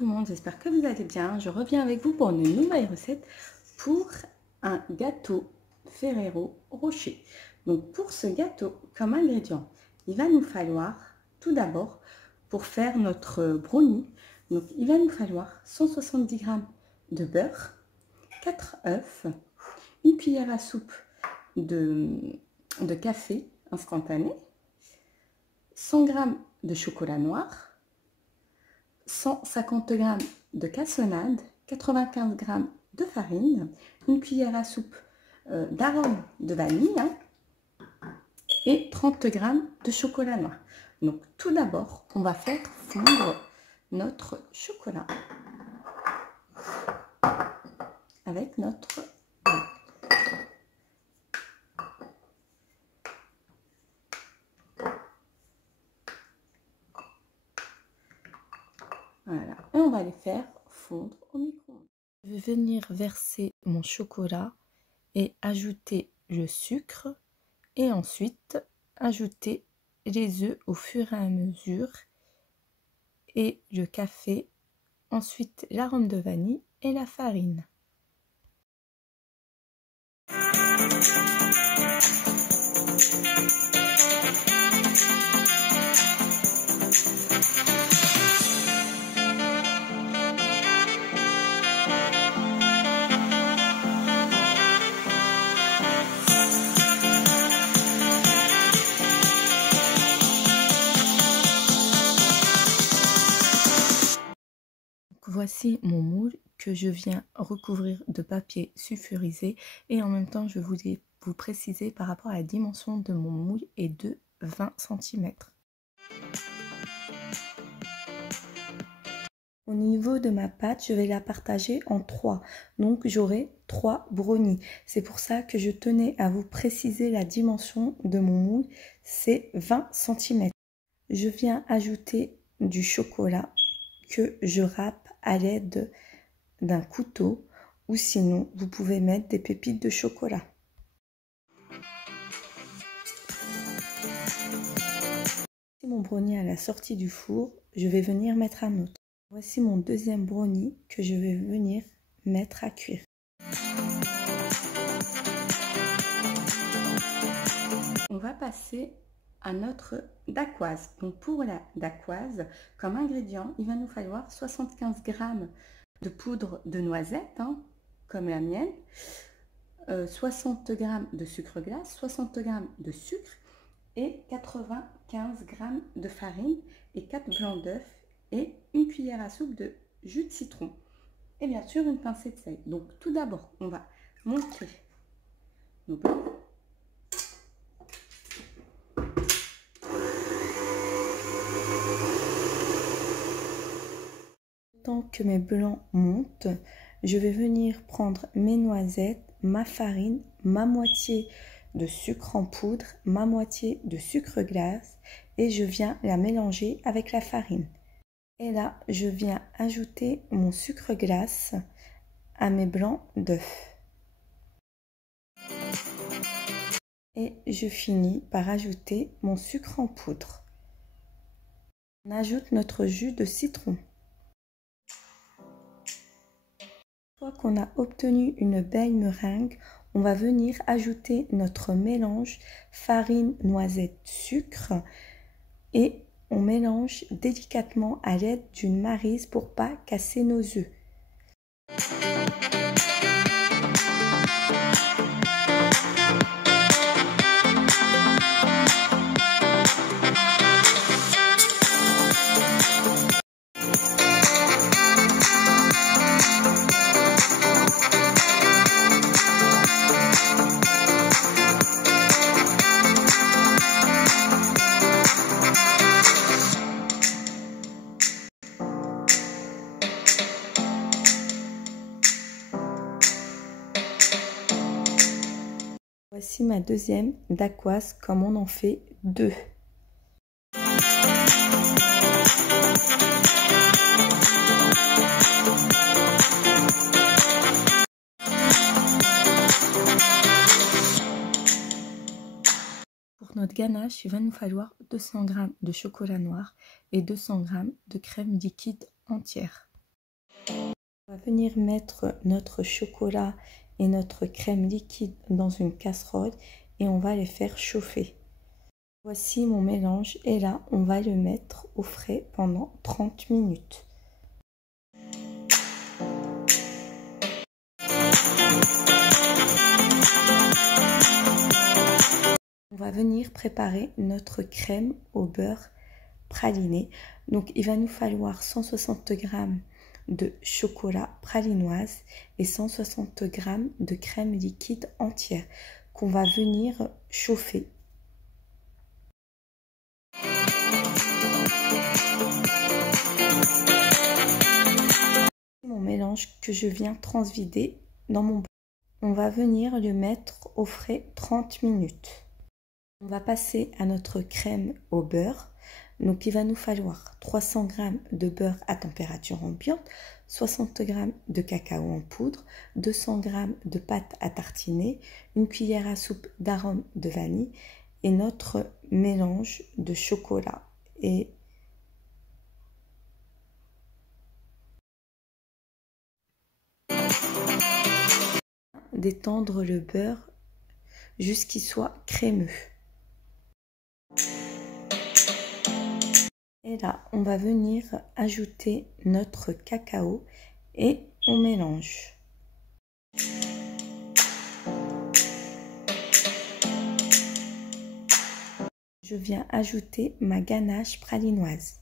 tout le monde, j'espère que vous allez bien. Je reviens avec vous pour une nouvelle recette pour un gâteau Ferrero Rocher. Donc pour ce gâteau, comme ingrédient, il va nous falloir tout d'abord, pour faire notre brownie, donc il va nous falloir 170 g de beurre, 4 œufs, une cuillère à soupe de café instantané, 100 g de chocolat noir, 150 g de cassonade, 95 g de farine, une cuillère à soupe d'arôme de vanille et 30 g de chocolat noir. Donc tout d'abord, on va faire fondre notre chocolat avec notre voilà, et on va les faire fondre au micro-ondes. Je vais venir verser mon chocolat et ajouter le sucre et ensuite ajouter les œufs au fur et à mesure et le café, ensuite l'arôme de vanille et la farine. Voici mon moule que je viens recouvrir de papier sulfurisé et en même temps je voulais vous préciser par rapport à la dimension de mon moule est de 20 cm. Au niveau de ma pâte, je vais la partager en 3, donc j'aurai 3 brownies. C'est pour ça que je tenais à vous préciser la dimension de mon moule, c'est 20 cm. Je viens ajouter du chocolat que je râpe à l'aide d'un couteau ou sinon vous pouvez mettre des pépites de chocolat. Voici mon brownie à la sortie du four, je vais venir mettre un autre. Voici mon deuxième brownie que je vais venir mettre à cuire. On va passer à notre dacquoise. Donc pour la dacquoise, comme ingrédient, il va nous falloir 75 g de poudre de noisette, comme la mienne, 60 g de sucre glace, 60 g de sucre et 95 g de farine et 4 blancs d'œufs et une cuillère à soupe de jus de citron et bien sûr une pincée de sel. Donc tout d'abord, on va monter nos blancs. Tant que mes blancs montent, je vais venir prendre mes noisettes, ma farine, ma moitié de sucre en poudre, ma moitié de sucre glace et je viens la mélanger avec la farine. Et là, je viens ajouter mon sucre glace à mes blancs d'œufs. Et je finis par ajouter mon sucre en poudre. On ajoute notre jus de citron. Une fois qu'on a obtenu une belle meringue, on va venir ajouter notre mélange farine, noisette, sucre et on mélange délicatement à l'aide d'une maryse pour pas casser nos œufs. Voici ma deuxième dacquoise comme on en fait 2. Pour notre ganache, il va nous falloir 200 g de chocolat noir et 200 g de crème liquide entière. On va venir mettre notre chocolat et notre crème liquide dans une casserole et on va les faire chauffer. Voici mon mélange et là, on va le mettre au frais pendant 30 minutes. On va venir préparer notre crème au beurre praliné. Donc, il va nous falloir 160 g de chocolat pralinoise et 160 g de crème liquide entière qu'on va venir chauffer. Mon mélange que je viens transvider dans mon bol. On va venir le mettre au frais 30 minutes. On va passer à notre crème au beurre. Donc, il va nous falloir 300 g de beurre à température ambiante, 60 g de cacao en poudre, 200 g de pâte à tartiner, une cuillère à soupe d'arôme de vanille et notre mélange de chocolat et d'étendre le beurre jusqu'il soit crémeux. Et là, on va venir ajouter notre cacao et on mélange. Je viens ajouter ma ganache pralinoise.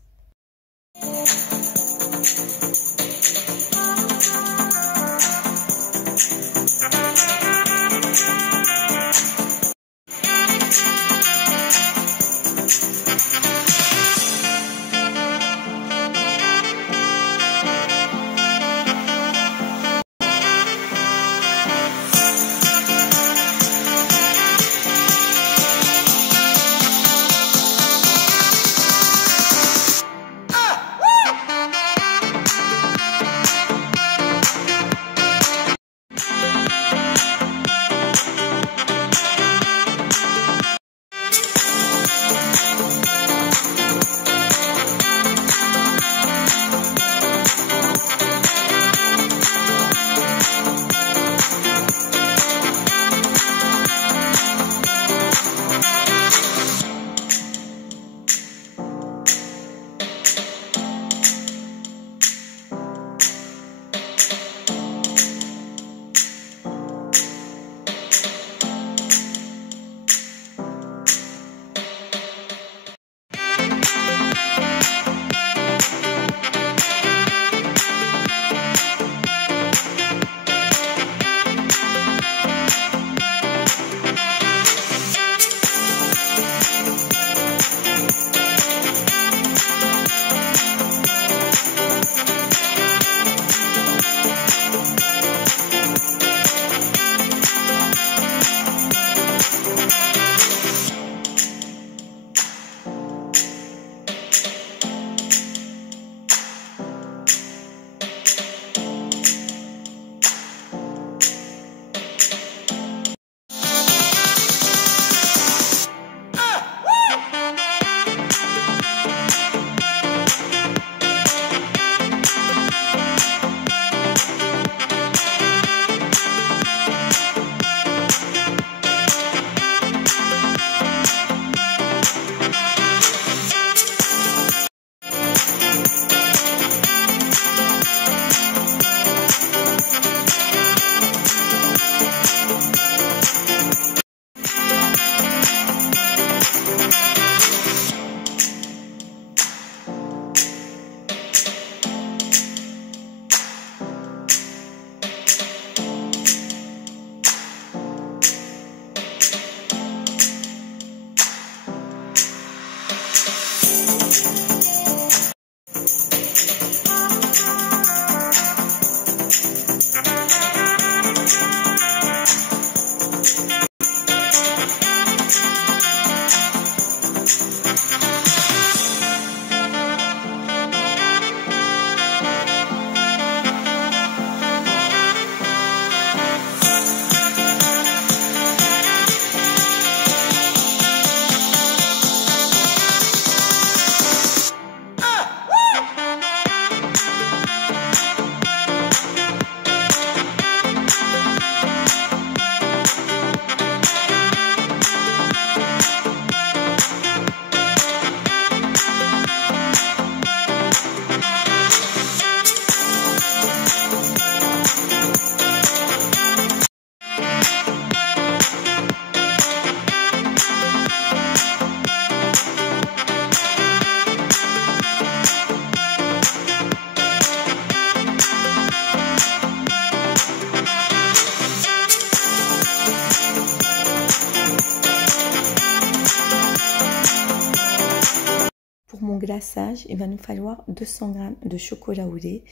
mon glaçage, il va nous falloir 200 g de chocolat au lait,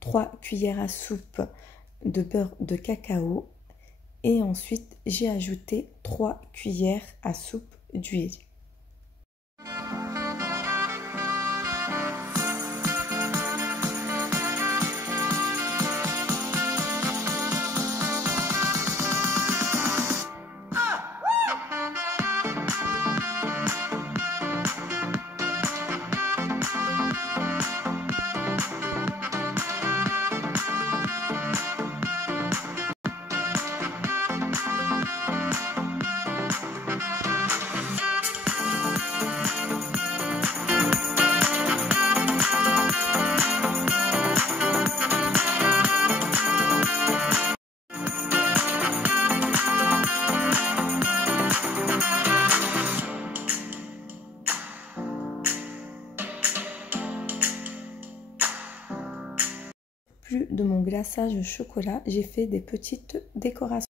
3 cuillères à soupe de beurre de cacao et ensuite j'ai ajouté 3 cuillères à soupe d'huile. De mon glaçage au chocolat, j'ai fait des petites décorations.